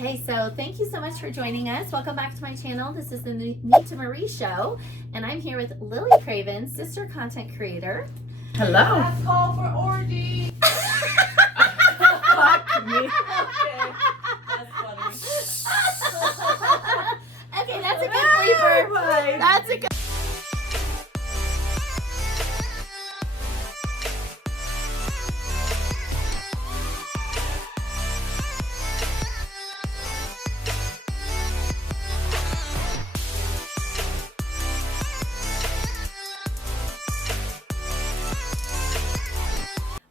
Okay, so thank you so much for joining us. Welcome back to my channel. This is the Nita Marie Show, and I'm here with Lily Craven, sister content creator. Hello. Last call for orgy. Fuck me. Okay, that's funny. Okay, that's a good bleeper. That's a good.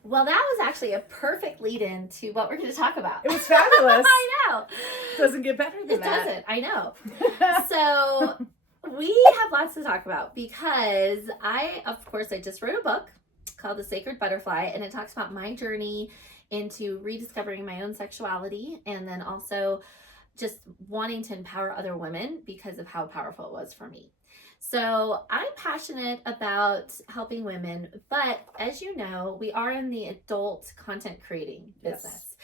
Well, that was actually a perfect lead-in to what we're going to talk about. It was fabulous. I know. Doesn't get better than It that. doesn't. I know. So we have lots to talk about because I just wrote a book called The Sacred Butterfly, and it talks about my journey into rediscovering my own sexuality and then also just wanting to empower other women because of how powerful it was for me. So I'm passionate about helping women, but as you know, we are in the adult content creating business.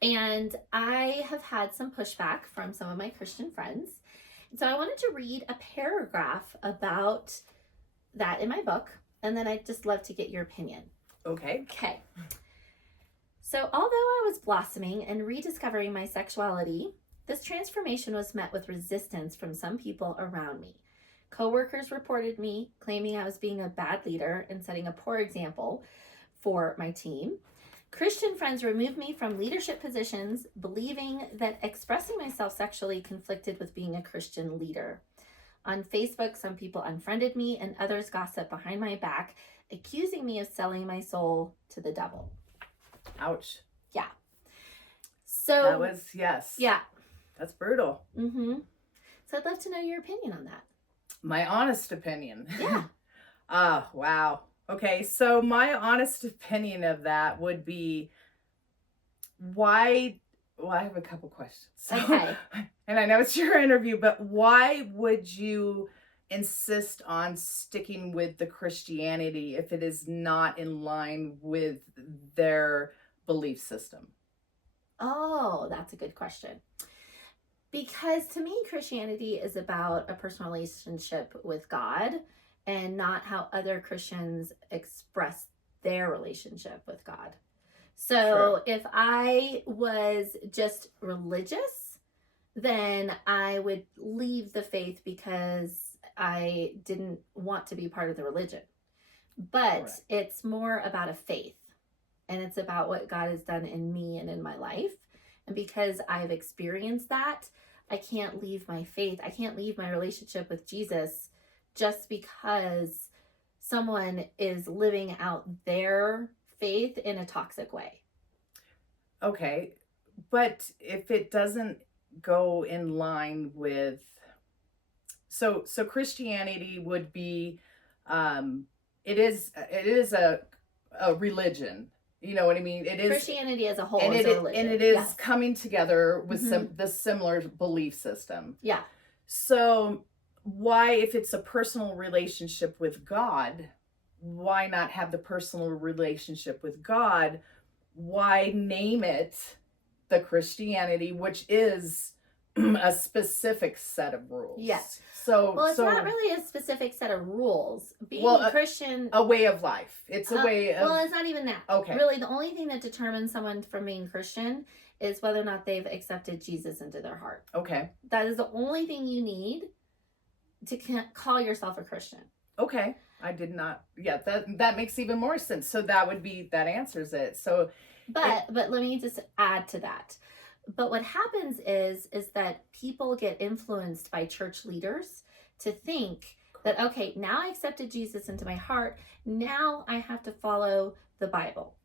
Yes. And I have had some pushback from some of my Christian friends. So I wanted to read a paragraph about that in my book, and then I'd just love to get your opinion. Okay. Okay. So although I was blossoming and rediscovering my sexuality, this transformation was met with resistance from some people around me. Coworkers reported me, claiming I was being a bad leader and setting a poor example for my team. Christian friends removed me from leadership positions, believing that expressing myself sexually conflicted with being a Christian leader. On Facebook, some people unfriended me and others gossiped behind my back, accusing me of selling my soul to the devil. Ouch. Yeah. So that was, yes. Yeah. That's brutal. Mm-hmm. So I'd love to know your opinion on that. My honest opinion. Yeah. Wow. Okay, so my honest opinion of that would be why, well, I have a couple questions. Okay. And I know it's your interview, but why would you insist on sticking with the Christianity if it is not in line with their belief system? Oh, that's a good question. Because to me, Christianity is about a personal relationship with God and not how other Christians express their relationship with God. So if I was just religious, then I would leave the faith because I didn't want to be part of the religion. But Correct. It's more about a faith, and it's about what God has done in me and in my life. And because I've experienced that, I can't leave my faith. I can't leave my relationship with Jesus just because someone is living out their faith in a toxic way. Okay, but if it doesn't go in line with, so Christianity would be, it is a religion. You know what I mean? It is Christianity as a whole, and is a religion. and it is Yes. coming together with Mm-hmm. this similar belief system. Yeah. So why, if it's a personal relationship with God, why not have the personal relationship with God? Why name it the Christianity, which is a specific set of rules? Yes. So Well, it's not really a specific set of rules. Being Christian, a way of life. It's a way of. Well, it's not even that. Okay. Really, the only thing that determines someone from being Christian is whether or not they've accepted Jesus into their heart. Okay. That is the only thing you need to call yourself a Christian. Okay. I did not. Yeah, that makes even more sense. So that answers it. So, but let me just add to that. But what happens is that people get influenced by church leaders to think that, okay, now I accepted Jesus into my heart. Now I have to follow the Bible.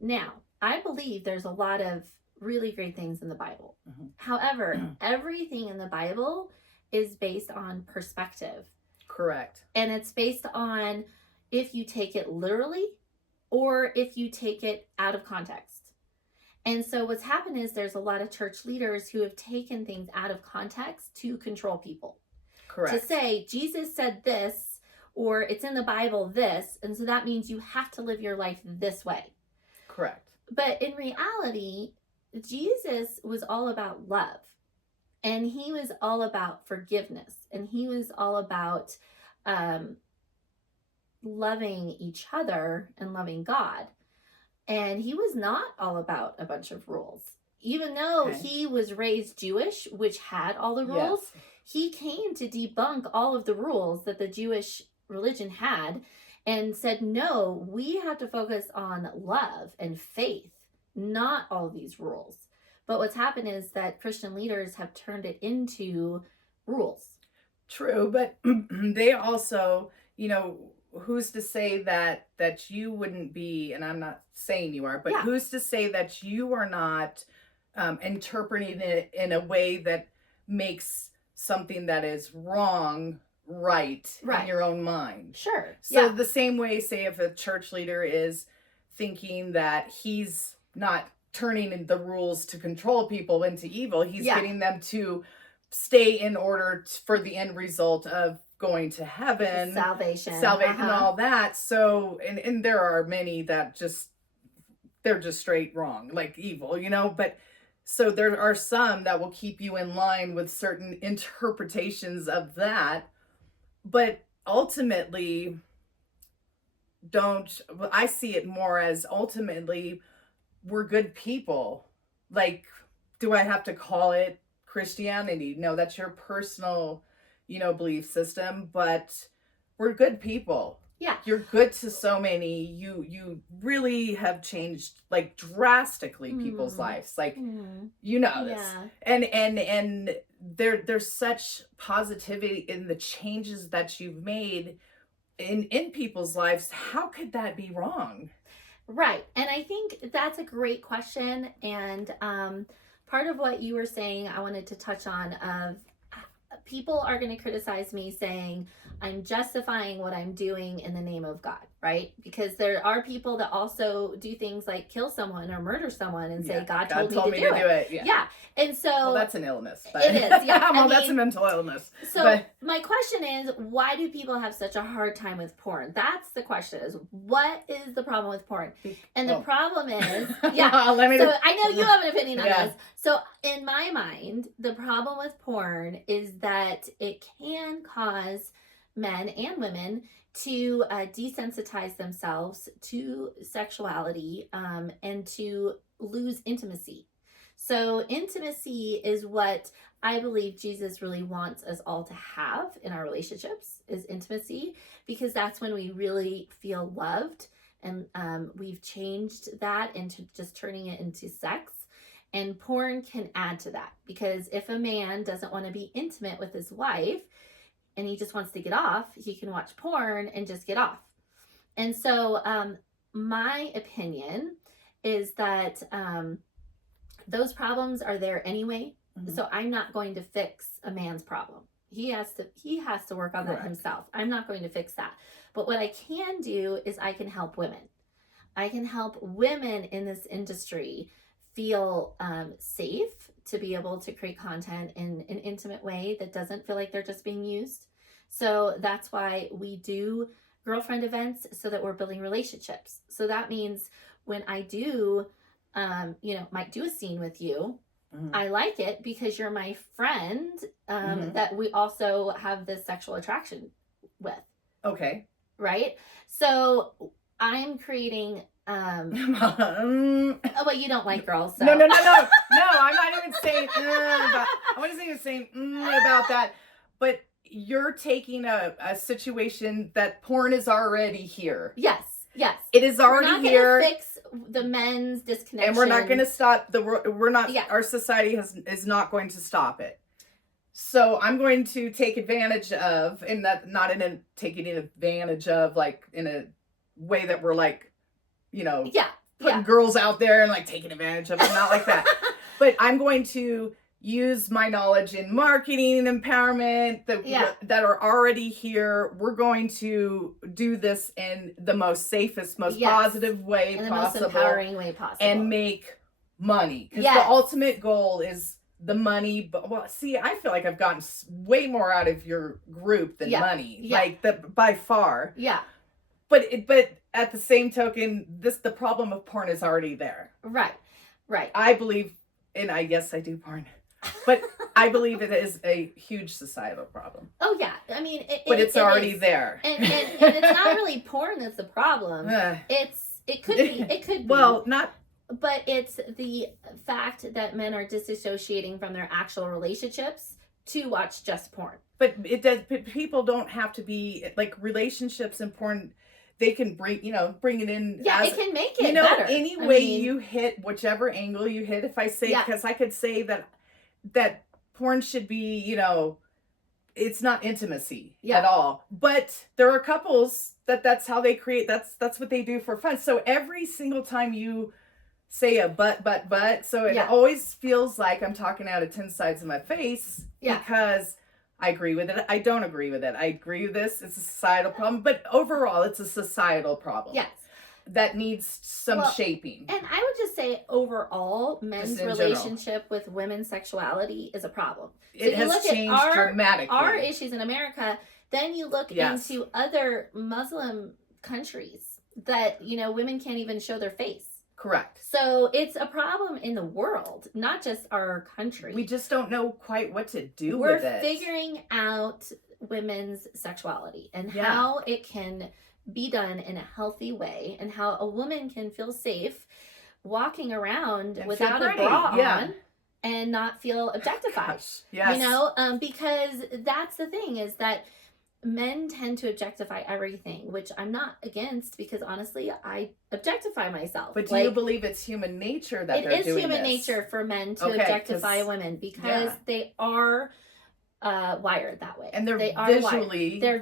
Now, I believe there's a lot of really great things in the Bible. Mm-hmm. However, everything in the Bible is based on perspective. Correct. And it's based on if you take it literally or if you take it out of context. And so what's happened is there's a lot of church leaders who have taken things out of context to control people. Correct. To say, Jesus said this, or it's in the Bible this, and so that means you have to live your life this way. Correct. But in reality, Jesus was all about love, and he was all about forgiveness, and he was all about loving each other and loving God. And he was not all about a bunch of rules. Even though he was raised Jewish, which had all the rules, he came to debunk all of the rules that the Jewish religion had and said, no, we have to focus on love and faith, not all these rules. But what's happened is that Christian leaders have turned it into rules. True, but they also, who's to say that you wouldn't be, and I'm not saying you are, but who's to say that you are not interpreting it in a way that makes something that is wrong right in your own mind? Sure. So the same way, say, if a church leader is thinking that he's not turning the rules to control people into evil, he's getting them to stay in order for the end result of going to heaven, salvation and all that. So and there are many that they're just straight wrong, like evil, but so there are some that will keep you in line with certain interpretations of that, but ultimately I see it more as ultimately we're good people. Like, do I have to call it Christianity? No, that's your personal belief system, but we're good people. Yeah. You're good to so many. You really have changed, like, drastically people's lives. Like, this. And there's such positivity in the changes that you've made in people's lives. How could that be wrong? Right. And I think that's a great question. And part of what you were saying, I wanted to touch on of people are going to criticize me saying I'm justifying what I'm doing in the name of God, right? Because there are people that also do things like kill someone or murder someone and say, God told me to do it. Yeah. And so... Well, that's an illness. But... It is, yeah. Well, that's a mental illness. So my question is, why do people have such a hard time with porn? That's the question, is what is the problem with porn? And the problem is... Yeah. So I know you have an opinion on this. So in my mind, the problem with porn is that it can cause men and women to desensitize themselves to sexuality and to lose intimacy. So intimacy is what I believe Jesus really wants us all to have in our relationships, is intimacy, because that's when we really feel loved. And we've changed that into just turning it into sex. And porn can add to that, because if a man doesn't want to be intimate with his wife and he just wants to get off, he can watch porn and just get off. And so my opinion is that those problems are there anyway. Mm-hmm. So I'm not going to fix a man's problem. He has to work on that himself. I'm not going to fix that. But what I can do is I can help women. I can help women in this industry feel safe to be able to create content in an intimate way that doesn't feel like they're just being used. So that's why we do girlfriend events, so that we're building relationships. So that means when I do, might do a scene with you, I like it because you're my friend that we also have this sexual attraction with. Okay. Right? So I'm creating... well, you don't like girls, so... No, I'm not even saying I wasn't even saying about that. But you're taking a situation that porn is already here. Yes. It is already here. We're not going to fix the men's disconnection. And we're not going to stop our society is not going to stop it. So I'm going to take advantage of, and that not in a taking advantage of, like, in a way that we're like, putting girls out there and like taking advantage of them, not like that. But I'm going to use my knowledge in marketing and empowerment that are already here. We're going to do this in the most safest, most positive way possible. Most empowering way possible. And make money. Because the ultimate goal is the money. But see, I feel like I've gotten way more out of your group than money. Like, by far. Yeah. But at the same token, the problem of porn is already there. Right. I believe and I guess I do porn, but I believe it is a huge societal problem. Oh yeah, I mean, But it's already is. there. And it's not really porn that's the problem. It could be. Well, not. But it's the fact that men are disassociating from their actual relationships to watch just porn. But it does. But people don't have to be like relationships and porn. They can bring it in. Yeah, it can make it better. Any way you hit, whichever angle you hit. If I say, because I could say that porn should be, it's not intimacy at all. But there are couples that's how they create. That's what they do for fun. So every single time you say a but, so it always feels like I'm talking out of 10 sides of my face because I agree with it. I don't agree with it. I agree with this. It's a societal problem, but overall it's a societal problem. Yes. That needs some shaping. And I would just say overall, men's relationship with women's sexuality is a problem. So it has changed dramatically. Our issues in America, then you look into other Muslim countries that, women can't even show their face. Correct. So it's a problem in the world, not just our country. We just don't know quite what to do with it. We're figuring out women's sexuality and how it can be done in a healthy way and how a woman can feel safe walking around and without a bra on and not feel objectified. Gosh, yes. Because that's the thing is that men tend to objectify everything, which I'm not against because honestly, I objectify myself. But do you believe it's human nature that they're doing this? It is human nature for men to objectify women because they are wired that way. And they're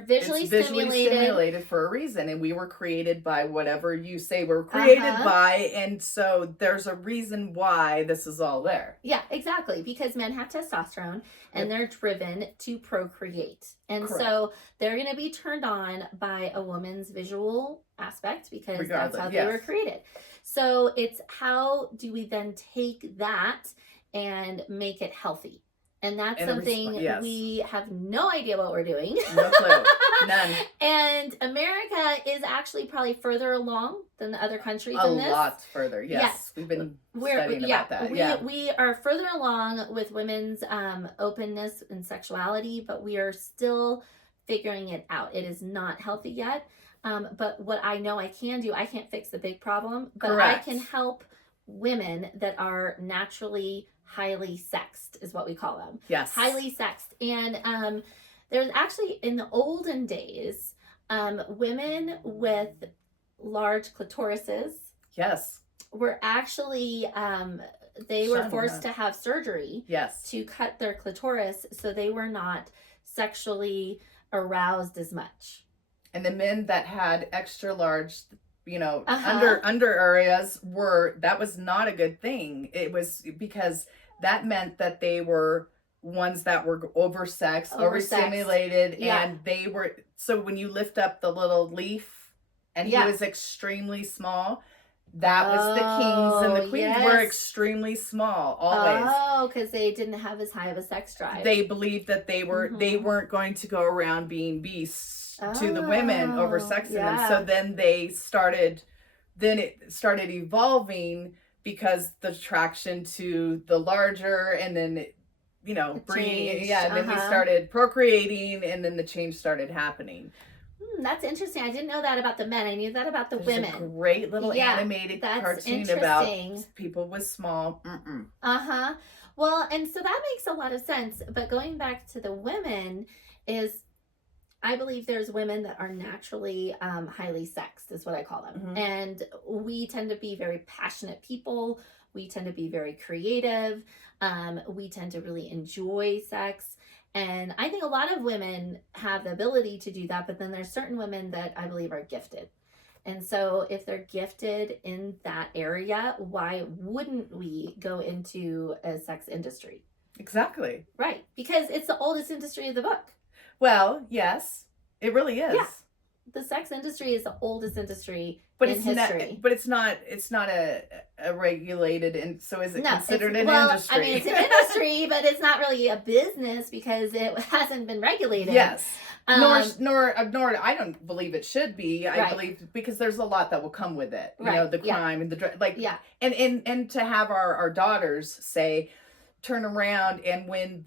visually stimulated for a reason. And we were created by whatever you say we're created by. And so there's a reason why this is all there. Yeah, exactly. Because men have testosterone and they're driven to procreate. And so they're going to be turned on by a woman's visual aspect because that's how they were created. So it's how do we then take that and make it healthy? And that's something we have no idea what we're doing. No clue. None. And America is actually probably further along than the other countries in this. A lot further, yes. We've been studying about that. We are further along with women's openness and sexuality, but we are still figuring it out. It is not healthy yet. But what I know I can do, I can't fix the big problem, but I can help women that are naturally highly sexed is what we call them. Yes. Highly sexed. And there's actually in the olden days, women with large clitorises were actually they were forced to have surgery to cut their clitoris so they were not sexually aroused as much. And the men that had extra large under areas that was not a good thing. It was because that meant that they were ones that were overstimulated and they were, so when you lift up the little leaf and he was extremely small, that was the kings and the queens were extremely small always. Because they didn't have as high of a sex drive. They believed that they weren't going to go around being beasts to the women, oversexing them. So then it started evolving because the attraction to the larger, and then breeding, and then we started procreating, and then the change started happening. That's interesting. I didn't know that about the men. I knew that about the women. A great little animated cartoon about people with small. Well, and so that makes a lot of sense. But going back to the women is, I believe there's women that are naturally highly sexed, is what I call them. And we tend to be very passionate people. We tend to be very creative. We tend to really enjoy sex. And I think a lot of women have the ability to do that, but then there's certain women that I believe are gifted. And so if they're gifted in that area, why wouldn't we go into a sex industry? Exactly. Right. Because it's the oldest industry of the book. Well, yes, it really is. the sex industry is the oldest industry But in it's history. not. But it's not a regulated. And so is it No, considered an well, industry? I mean, it's an industry, but it's not really a business because it hasn't been regulated. Yes. Um, Nor I don't believe it should be. I Right. believe because there's a lot that will come with it. You Right, know, the yeah. crime and the like. Yeah. And to have our daughters say, turn around, and when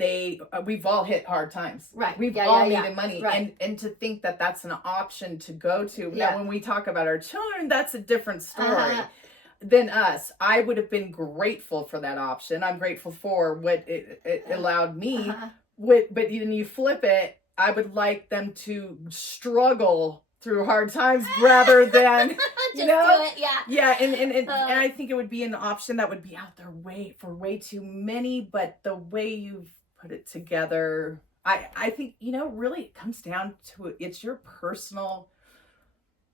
we've all hit hard times. Right. We've Yeah, all yeah, needed yeah. money, Right. and to think that that's an option to go to. Yeah. Now, when we talk about our children, that's a different story. Uh-huh. Than us. I would have been grateful for that option. I'm grateful for what it allowed me. Uh-huh. But then you flip it, I would like them to struggle through hard times rather than Just you know? do it. Yeah. Yeah, and I think it would be an option that would be out there for way too many, but the way you've put it together, I think, really it comes down to it's your personal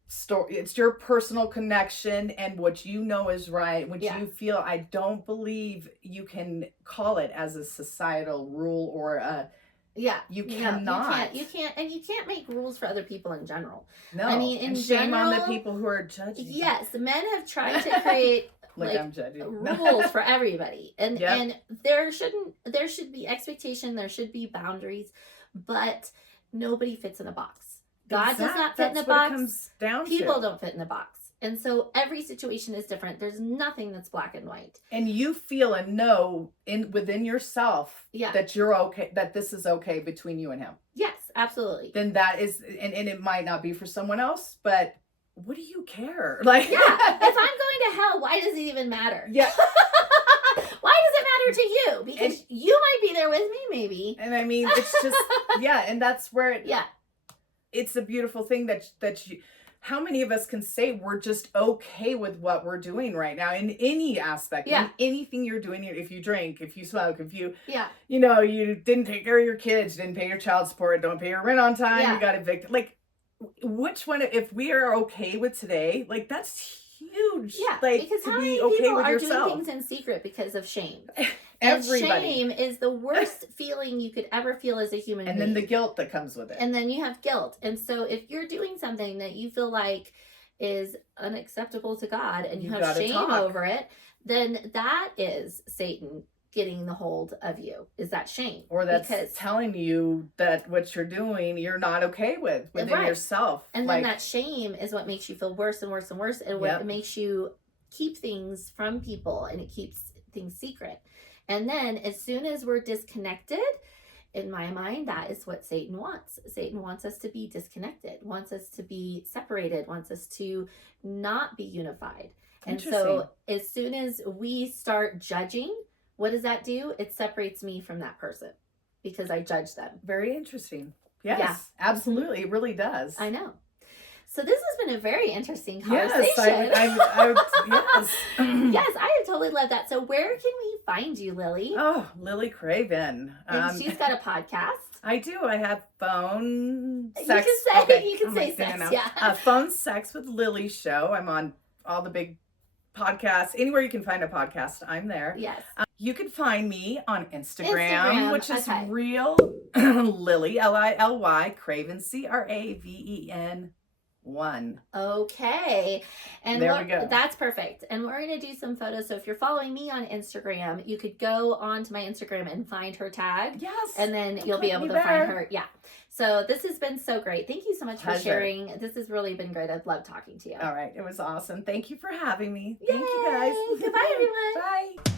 story, it's your personal connection and what you know is right, what Yeah. you feel. I don't believe you can call it as a societal rule or a Yeah. you No, cannot. You can't, and you can't make rules for other people in general. No, I mean, in and shame on the general, people who are judging. Yes, men have tried to create like like I'm judging. rules for everybody, and Yep. and there should be expectation, there should be boundaries, but nobody fits in a box. God does not fit in a That's what it box. comes down People to. don't fit in a box, and so every situation is different. There's nothing that's black and white. And you feel and know within yourself Yeah. that you're okay, that this is okay between you and him. Yes, absolutely. Then that is, and it might not be for someone else, but what do you care? Like, Yeah, if I'm going to hell, why does it even matter? yeah. Why does it matter to you? Because you might be there with me, maybe. And I mean, it's just, yeah. And that's where Yeah. it's a beautiful thing that you, how many of us can say we're just okay with what we're doing right now in any aspect, Yeah. in anything you're doing, if you drink, if you smoke, if you, Yeah. you didn't take care of your kids, didn't pay your child support, don't pay your rent on time, Yeah. you got evicted. Like, which one, if we are okay with today, like that's huge. Yeah, like because to how be many okay people with are yourself. doing things in secret because of shame? Everybody. And shame is the worst feeling you could ever feel as a human And being. then the guilt that comes with it. And then you have guilt. And so if you're doing something that you feel like is unacceptable to God and you You have gotta shame talk. over it, then that is Satan getting the hold of you, is that shame. Or that's because, telling you that what you're doing, you're not okay with within Right. yourself. and like, then that shame is what makes you feel worse and worse and worse, and what Yep. makes you keep things from people, and it keeps things secret. And then as soon as we're disconnected, in my mind, that is what Satan wants. Satan wants us to be disconnected, wants us to be separated, wants us to not be unified. And so as soon as we start judging, what does that do? It separates me from that person because I judge them. Very interesting. Yes, Yeah. absolutely. It really does. I know. So this has been a very interesting Yes, conversation. yes. Yes, I have totally loved that. So where can we find you, Lily? Oh, Lily Craven. And she's got a podcast. I do. I have phone You sex. can say- okay. you can I'm say like, saying it sex, now. yeah. Phone sex with Lily show. I'm on all the big podcasts. Anywhere you can find a podcast, I'm there. Yes. You can find me on Instagram, which is okay. real Lily, Lily, Craven, Craven 1. Okay. And There we go. That's perfect. And we're going to do some photos. So if you're following me on Instagram, you could go onto my Instagram and find her tag. Yes. And then you'll be click able me to find there. her. Yeah. So this has been so great. Thank you so much for Pleasure. sharing. This has really been great. I've loved talking to you. All right. It was awesome. Thank you for having me. Thank you guys. Yay. Goodbye, everyone. Bye.